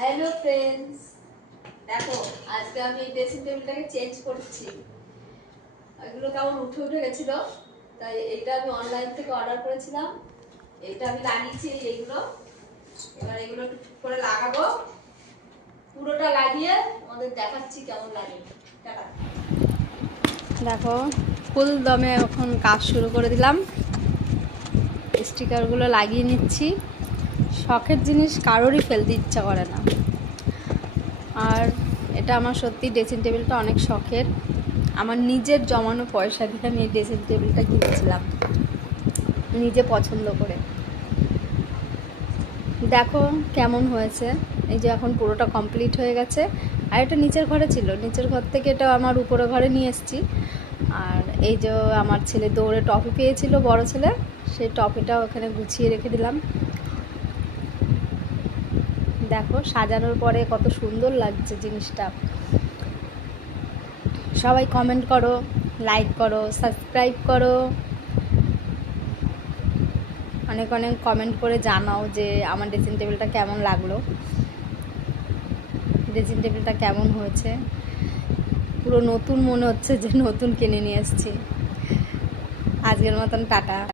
Hello friends, দেখো আজকে আমি ড্রেসিং টেবিলটাকে চেঞ্জ করছি। এগুলো কেমন উঠে উঠে গেছিল, তাই এটা আমি অনলাইন থেকে অর্ডার করেছিলাম। এটা আমি লাগিয়েছি এইগুলো। এবার এগুলো একটু ঠিক করে লাগাবো, পুরোটা লাগিয়ে আমাদের দেখাচ্ছি কেমন লাগে। দেখো ফুল দমে এখন কাজ শুরু করে দিলাম। স্টিকারগুলো লাগিয়ে নিচ্ছি। শখের জিনিস কারোরই ফেলতে ইচ্ছা করে না। আর এটা আমার সত্যি ড্রেসিং টেবিলটা অনেক শখের। আমার নিজের জমানো পয়সা দিয়ে আমি এই ড্রেসিং টেবিলটা কিনেছিলাম, নিজে পছন্দ করে। দেখো কেমন হয়েছে। এই যে এখন পুরোটা কমপ্লিট হয়ে গেছে। আর এটা নিচের ঘরে ছিল, নিচের ঘর থেকে এটা আমার উপরের ঘরে নিয়ে এসেছি। আর এই যে আমার ছেলে দৌড়ে টফি পেয়েছিল, বড় ছেলে, সেই টফিটা ওখানে গুছিয়ে রেখে দিলাম। দেখো সাজানোর পরে কত সুন্দর লাগছে জিনিসটা। সবাই কমেন্ট করো, লাইক করো, সাবস্ক্রাইব করো, অনেক অনেক কমেন্ট করে জানাও যে আমার ড্রেসিং টেবিলটা কেমন লাগলো, ড্রেসিং টেবিলটা কেমন হয়েছে। পুরো নতুন মনে হচ্ছে যে নতুন কিনে নিয়ে এসেছি। আজকের মতন টাটা।